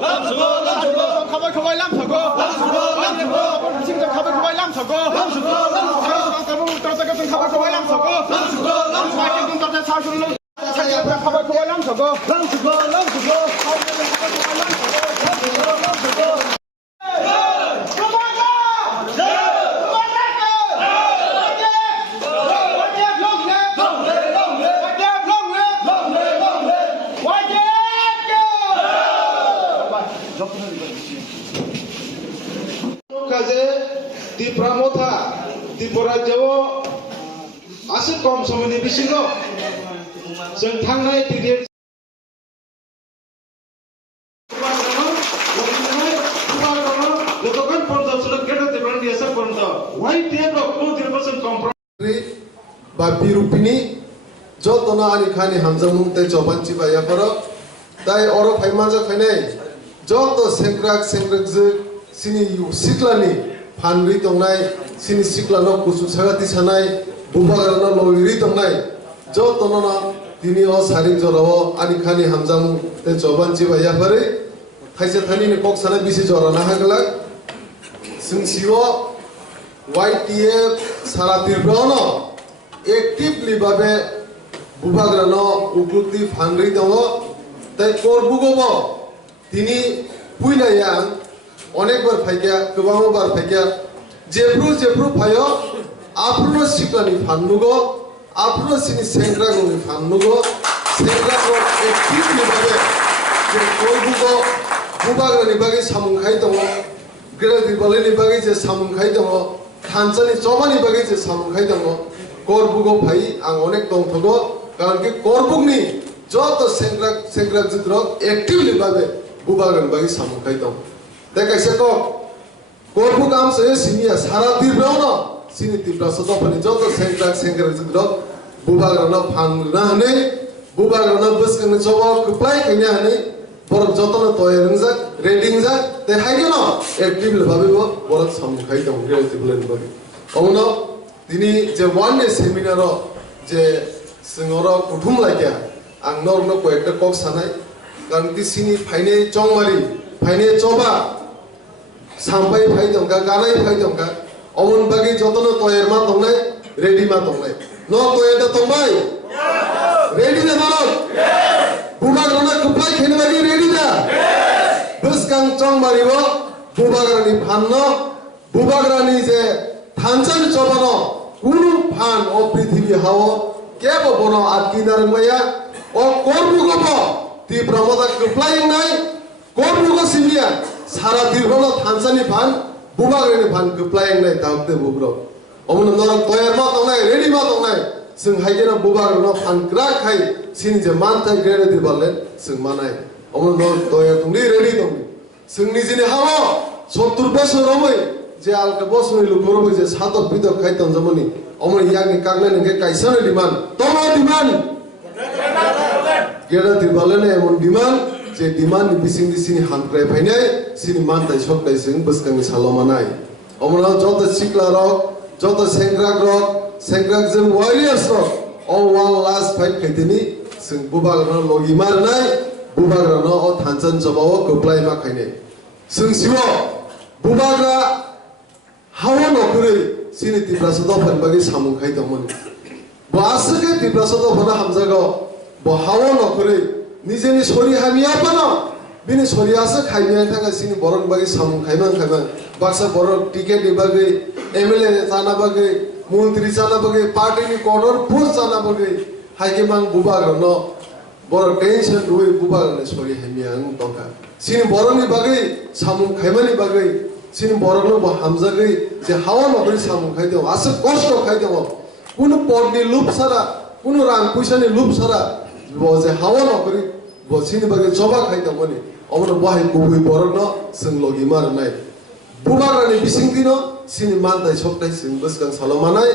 খাবার খাবাই লাম থাকো খাবার খাবাই লাম থাকো খাবার খাবাই লাম থাকো খাবার খাবাই লাম থাকো kaje di Pramotha di Borajao asik kom someni bisingo जों थांनाय गिदिर गतकाल पन्जाब सुलक गेट देबरान दियासा पन्त वाइ टेप रो को 0% कम्प्रोमाइज बा बिरुपिनी जतना आनि खानि हामजामुं ते जबानची बा याफोर ताइ अरो फाइमाजा फाइनाय जत सेंग्राक जे सिनि सिक्लानि फानरि दंनाय सिनि सिक्लानो कुसु सागाति सानाय बुबागारनो लगिरि दंनाय जतना दिनै अ सारि जराव आनि खानि हामजामुं ते जबानची बा याफोरै थाइसे थानिनि कक सानाय बिसि जराना हागला सिंसिओ YTF सारा तिरब्रावनो एक्टिवली भाबे बुबाग्रानो उक्लुक्ति फानरि दङ ताइ करबुगबो दिनै फुइनाया अनेकबार फाइया गोबांबार फाइया जेफ्रु फायो आफ्रो सिक्लानि फाननुगो आफ्रो सिनि सेंग्रागोनि फाननुगो सेंग्रागो एक्टिवली भाबे जे करबुगो बुबाग्रानि बागै सामुंखाय दङ गेरेदि बलेनि बागै जे सामुंखाय दङ थानसानि जबानि बागै जे सामुंखाय दङ करबुगो फाइ आं अनेक दंथगो कारण कि करबुगनि जत सेंग्रा जिद्र एक्टिवली भाबे बुबाग्रानि बागै सामुंखाय दं दा काइसे को करबुग आम से सिनिया सारा तिब्रावनो सिनि तिब्रा सदफनि जत सेंग्रा जिद्र बुबाग्रानो फानना हनै बुबाग्रानो बसकनि जबा कप्लाय खैना हनै बरक जतन तयरंजा रेडिंजा ते हायगनो एक्टिवली भाबे बरक सामुंखाय दं गेरेटिबलेन बागै अमनो दिनै जे वान डे सेमिनार जे सिंगर कुटुम लायका आं नरनो कयेकटा कक सानाय कारण कि सिनि फाइने चंगमारि फाइने चबा सामबाय फाइ दंगा गानाय फाइ दंगा अमन बागै जतन तयर मा दंनाय रेडी मा दंनाय न तयदा दंबाय रेडी ना दरक बुबाग्राना कप्लाय खेने बागै रेडी दा बसकां चंगमारिबो बुबाग्रानि फाननो बुबाग्रानि जे थानसानि चबानो कुनु फान अ पृथ्वी हाव केबो बनो आतकिनारमया अ करबुगबो ति ब्रह्मदा कप्लायनाय करबुगो सिमिया सारा दिरबनो थानसानि फान बुबाग्रानि फान कप्लायनाय दाबते बुब्रो अमन नरक तयरमा दंनाय रेडी मा दंनाय जों हायगेना बुबाग्रानो फान क्राखाय सिनि जे मानथाय ग्रेडेदि बालेन जों मानाय अमन नर तयर दंनि रेडी दं जोंनि जिनि हाव 70 बोसोरावै जे आलका बसनि लुखरबो जे सातक बिदक खायतन जमनि अमन यागनि कागलेन के काइसन डिमान्ड तमा डिमान्ड गेडा दिबालेन एमन डिमान्ड जे डिमान्ड बिसिंग सिनि हानक्राय फाइनाय सिनि मानताय सकताय जों बसकांनि सालमानाय अमन जत सिक्ला रक जत सेंग्रा जों वारियर्स रक अ वान लास्ट फाइट खैतेनि जों बुबाग्रानो लगी मारनाय बुबाग्रानो अ थानसन जबाव कप्लाय मा खायनाय जों सिव बुबाग्रा हावा नखरै सिनि तिब्रा सदफन बागै सामुंखाय दंमोन बासके तिब्रा सदफना हामजागो ब हावा नखरै निजेनि सरि हामियापनो बिनि सरियासो खायनाय थाखाय सिनि बरन बागै सामुंखायमान बाक्सा बरन टिकेट नि बागै एमएलए जाना बागै मन्त्रि जाना बागै पार्टीनि कर्नर पोस्ट जाना बागै हाइकेमां बुबाग्रानो बर टेंशन रुइ बुबाग्रानो सरि हामियां दंखा सिनि बरननि बागै सामुंखायमानि बागै सिनि बरनो ब हामजागै जे हावा नखरै सामुंखाय दं आसे कष्ट खाय दं कुनु पदनि लुप सारा कुनु रां पैसानि लुप सारा ब जे हावा नखरै ब सिनि बागै जबा खाय दं मनि अमन बहाय गुबै बरनो जों लगी मारनाय बुबाग्रानि बिसिंतिनो सिनि मानताय सकताय जों बसकां सालमानाय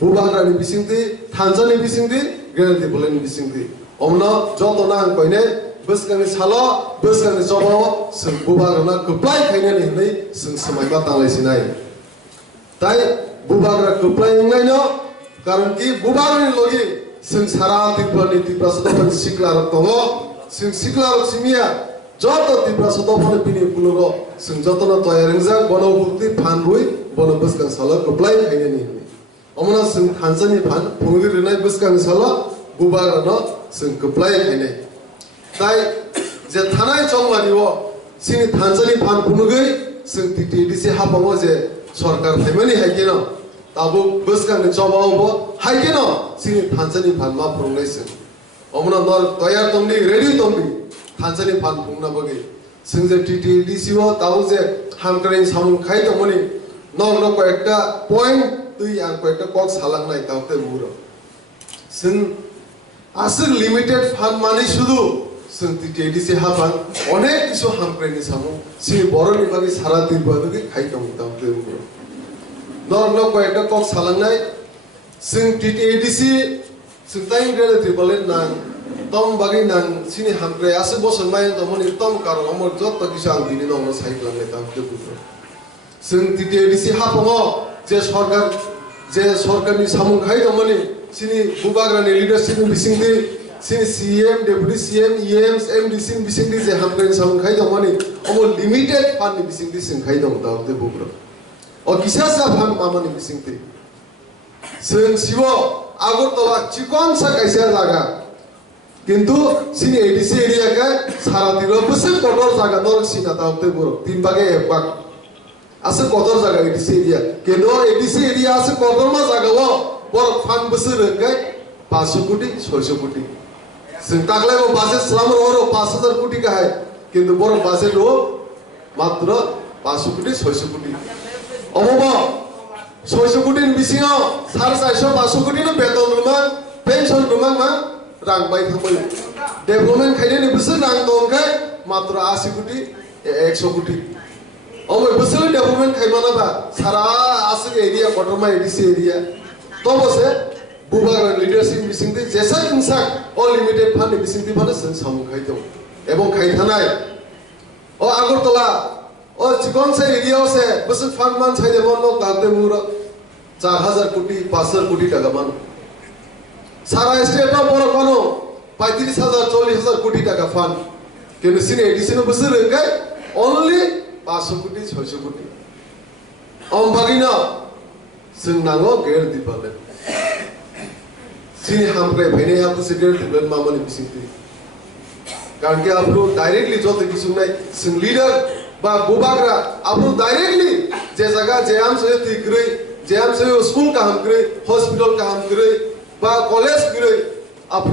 बुबाग्रानि बिसिंति थानसानि बिसिंति गेरेन्टि बोलेनि बिसिंति अमन जतना आं कयने बसकांनि सालो बसकांनि जबाव जों बुबाग्राना कप्लाय खायनानै हनै जों समायमा तांलायसिनाय ताइ बुबाग्रा कप्लायनायनो कारण कि बुबाग्रानि लगी जों सारा तिब्रानि तिब्रा सदफन सिक्ला रक दङ जों सिक्ला रक सिमिया joto tibra sotopone pini pulugo sing joto na toyarengja bono bukti phan rui bono buskang sala koplai khaine ni omona sing thansani phan phungri rinai buskang sala bubagra no sing koplai khaine tai je thanai chongmani o sini thansani phan phungri sing TTDC hapango je সরকার family হাইকেন তাবো বসকান জবাবো হাইকেন সিনি থানসানি fun মা প্রংলাইছে অমনা নর তৈয়ার তমনি ready তমনি থানসানি fun পুংনা বগে সিংজে TTDC ও তাও যে হামকরেন সামুন খাই তমনি নর ন কয়েকটা point তুই আর কয়েকটা কক সালাং নাই তাওতে বুড়ো সিং আসল লিমিটেড ফান মানে শুধু সিং TTDC হাফান অনেক কিছু হামকরেন সামু সিনি বড় নিবাগি সারা দিন বাদকে খাই তমনি তাওতে বুড়ো নরনো কয়েকটা কক সালাংনাই সিং TTDC সিং তাইং গ্রেড ত্রিপলেন নাং তম বাগি নাং সিনি হামগ্রে আসে বছর মাইন তমনি তম কারণ আমার যত কিছু আং দিনি নং সাইক্লামে তামতে বুঝো সিং TTDC হাপম যে সরকারনি সামুং খাই তমনি সিনি বুবাগ্রানি লিডারশিপ বিসিংদি সিনি CM deputy CM EMs MDC বিসিংদি যে হামগ্রে সামুং খাই তমনি অমো লিমিটেড ফান্ড বিসিংদি সিং খাই তম তামতে বুগ্র और किसा सा हम मामनी बिसिंगते सिंग सिवो आगरतला चिकन सा कैसे जागा किंतु सिनी ADC एरिया का सारा दिलो बसे कटर जागा नर सिना तावते बुरो तीन भागे एक भाग आसे कटर जागा ADC एरिया केनो ADC एरिया आसे कटर मा जागा वो बर फान बसे रंगाय 500 कोटी 600 कोटी सिंग तागले वो बाजे सलाम और 5000 कोटी का है किंतु बर बाजे लो मात्र 500 कोटी 600 कोटी অমবা 600 কোটির বিসিও 450 500 কোটির বেতন রুমান পেনশন রুমান মা রাং বাই থাকবো ডেভেলপমেন্ট খাইনে বসে রাং দংখাই মাত্র 80 কোটি 100 কোটি অমে বসে ডেভেলপমেন্ট খাইমানা বা সারা আসে এরিয়া কটরমা ADC এরিয়া তো বসে বুবাগ্রা লিডারশিপ বিসিংতে যেসা ইনসাক অনলিমিটেড ফান্ড বিসিংতে ফান্ড সামু খাইতো এবং খাইথানাই ও আগরতলা और चिकन से एरिया से बस फंड मान चाहिए मन लोग दागते मुरा 4000 कोटी 5000 कोटी টাকা মান सारा स्टेट में बड़ा मानो 35000 40000 कोटी টাকা फांड केने सिने ADC ने बस रंगाय ओनली 500 कोटी 600 कोटी हम बागिना सिंग नांगो गेर दिपाले सिने हमरे भैने आप से गेर दिबन मामनी बिसिंती कारण के आप लोग डायरेक्टली जो तक सुनाई सिंग लीडर बा बुबाग्रा आप डायरेक्टली जे जगह जे हम से तिकरे जे हम से स्कूल का हम करे हॉस्पिटल का हम करे बा कॉलेज करे आप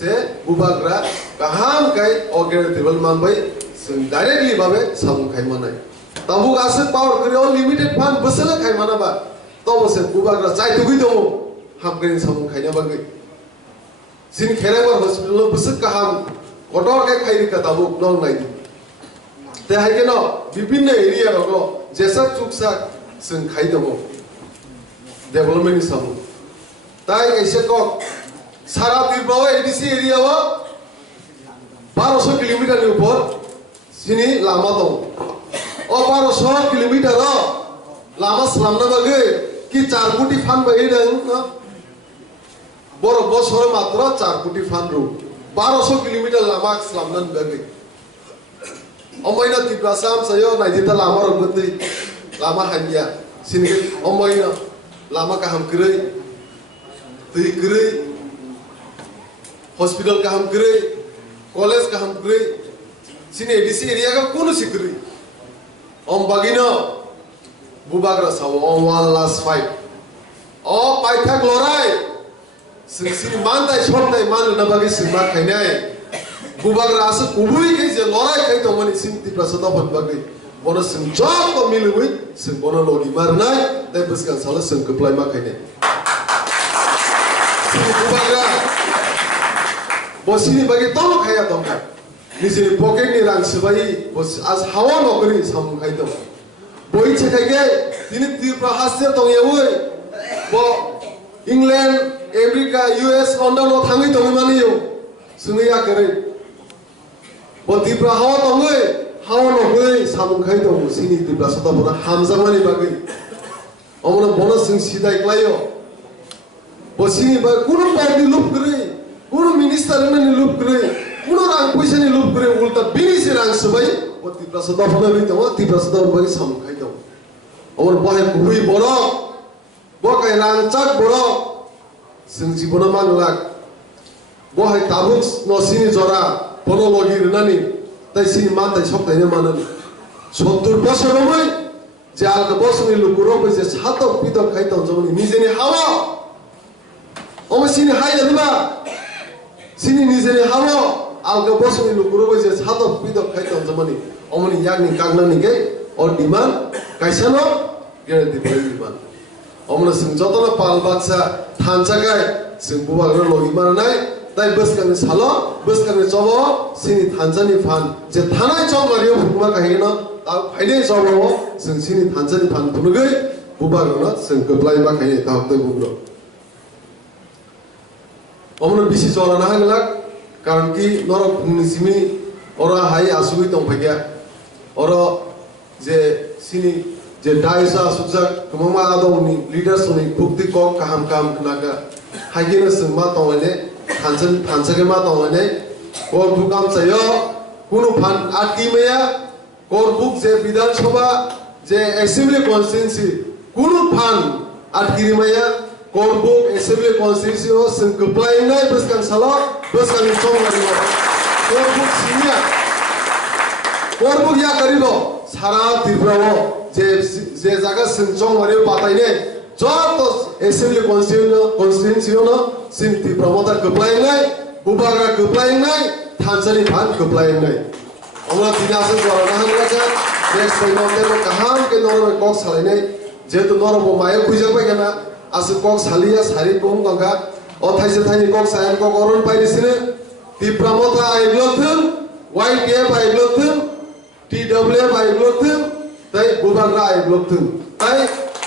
से बुबाग्रा का हम कई ऑर्गेन टेबल मान भाई डायरेक्टली बाबे सामु खाइ मानाय तबु गासे पावर करे और लिमिटेड फंड बसले खाइ माना बा तब से बुबाग्रा चाइ दुगै दङ हम करे सामु खाइना बागै सिन खेराइबार हॉस्पिटल बस का हम कटर के खाइ का तबु नल नाइ ते हाइकेन विभिन्न एरिया रगो जेसा चुकसा जों खाइ दङ डेभलपमेन्ट सामु ताइ ऐसे को सारा तिरबाव ADC एरिया व 1200 किलोमीटर नि ऊपर सिनी लामा दं ओ 1200 किलोमीटर लामा सलामना बागै कि 4 कोटी फान बायदों बर बसर मात्र 4 कोटी फान रु 1200 किलोमीटर लामा सलामना बागै अमैना तिब्रासाम सयो नाइदिता लामा रगदै लामा हानिया सिनि अमैना लामा काहाम गरै दै गरै हॉस्पिटल काहाम गरै कॉलेज काहाम गरै सिनि ADC एरिया का कोनो सिकरै अम बागिनो बुबाग्रा साव अम वान लास्ट फाइट अ पाइथाक लराय सिनि मानदाय सनदाय मान ना बागै सिमा खाइनाय बुबाग्रा आसे कुबुइ के जे लराय खाइ तो मनि सिमति प्रसाद फन बागै बनो सिम जब को मिलुइ सिम बनो लगी मारनाय दै बसका साला सिम कप्लाय मा खाइनाय बुबाग्रा बसिनि बागै तम खाया दंखा निजेनि पकेटनि रां सोबाय बस आज हावा नगरि सामु खाइ दं बय छेखायगे दिनि तिरप्रा हास्य दंयवै ब इंग्लैंड अमेरिका US लंडन थाङै दं मानियो सुनैया करे ब तिरप्रा हावा दंगै हावा नगै सामु खाइ दं सिनि तिरप्रा सदाबरा हामजामानि बागै अमना बना सिं सिदाय क्लायो बसिनि बा कुनु पार्टी लुप गरै कुनु मिनिस्टर ने लुप गरै कुनु rang puisani lup kore ulta bini si rang sebai o tipra sada phone ri tong tipra sada bagi sam khai tong amor bohe hui borok bo kai rang chak borok sing jibona manglak bohe tabuk no sini jora pono logi rinani tai sini man tai sok tai ne manan 70 বছর হই যে আলকা বসনি লুকুরো বসে ছাতক পিতক খাইতাম জমনি নিজেনি হাওয়া ওমে সিনি হাইয়া দিবা সিনি নিজেনি হাওয়া আলকা বসনি লুকুরো বসে ছাতক পিতক খাইতাম জমনি ওমনি ইয়াগনি কাগনানি গে অর ডিমান কাইসানো গ্যারান্টি বলে ডিমান ওমনা সিং যতনা পাল বাচ্চা থানচাগাই সিং বুবাগ্র লগি মারনাই তাই বসকানে সালো বসকানে চব সিনি থানচানি ফান যে থানাই চব মারিও হুকুমা কাহিনা ফাইনে চব जों सिनि थानसानि फान बुनुगै बुबागना जों गोब्लाय बाखायने दाहते बुग्रो अमनो बिसि जराना हागलाक कारण कि नरक निसिमि अरा हाय आसुगै दंफाया अरा जे सिनि जे दाइसा सुजाक कममा आदौनि लिडार्सनि भुक्ति क काहाम काम नागा हायगिना जों मा दंने थानसागे मा दंने कोर बुकाम चायो कुनु फान आटिमेया कोरबुक जे विधानसभा जे एसेंबली कॉन्स्टिट्यूंसी कुनु फान आटगिरिमाया कोरबुक एसेंबली कॉन्स्टिट्यूंसी ओ जों गोब्लायनाय बसकान साला बसकान संगारि कोरबुक सिनिया कोरबुक या करिबो सारा त्रिपुराओ जे जागा जों संगारि बातायने जत एसेंबली कॉन्स्टिट्यूंसी न सिन त्रिपुरा मता गोब्लायनाय बुबाग्रा गोब्लायनाय थानसानि फान गोब्लायनाय अमला दिनासो जराना हागलाका next time on there kaham ke noro kok salai jetu noro bo mayo khujak pai kana asu kok salia sari bom ganga o thaise thani kok sayan kok oron pai disine tipramota aiglothum YPF aiglothum TWF aiglothum tai bubagra aiglothum tai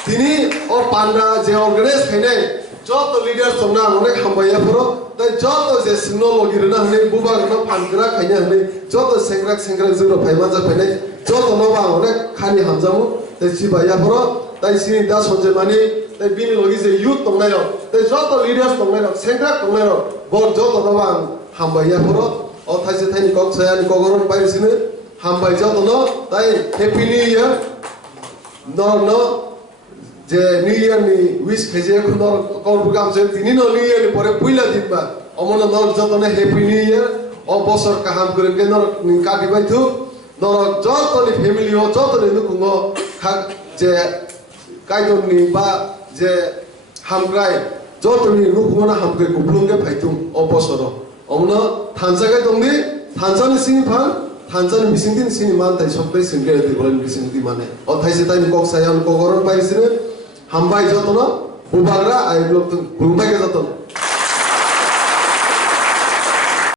tini o panda je organize khaine joto leaders somna onek hambaya poro tai joto je sino logirna hne bubagra phangra khaine hne joto sengrak juro phaimanja phaine joto nova onek khani hamjamu tai sibaya poro tai sini da sonje mani tai bini logi je youth tongnai tai joto leaders tongnai sengrak tongnai bor joto nova hambaya poro o thaise thaini kok sayani kogoron pai sine hambai joto no tai happy new year no যে new year নি wish খেজে এখন করবুকাম যে তিনি no new year পরে পুইলা দিবা অমন নর যতনে হ্যাপি নিউ ইয়ার অ বছর কাহাম করে কে নর নি কাটি বাইথু নর যতনি ফ্যামিলি ও যতনি নুকুঙ্গ খাক যে কাইদনি বা যে হামগ্রাই যতনি নুকুঙ্গ না হামগ্রাই কুপ্লুঙ্গে ফাইতুম অ বছর অমন থানসাগাই দংনি থানসানি সিনি ফান থানসানি মিসিংদিন সিনি মান তাই সবটাই সিংগে দি বলেন মিসিংদি মানে অ থাইসে তাই কক সায়ান কগরন পাইছিনে হামবাই যতন বুবাগ্রা আইগ্লোক বুলবাইকে যতন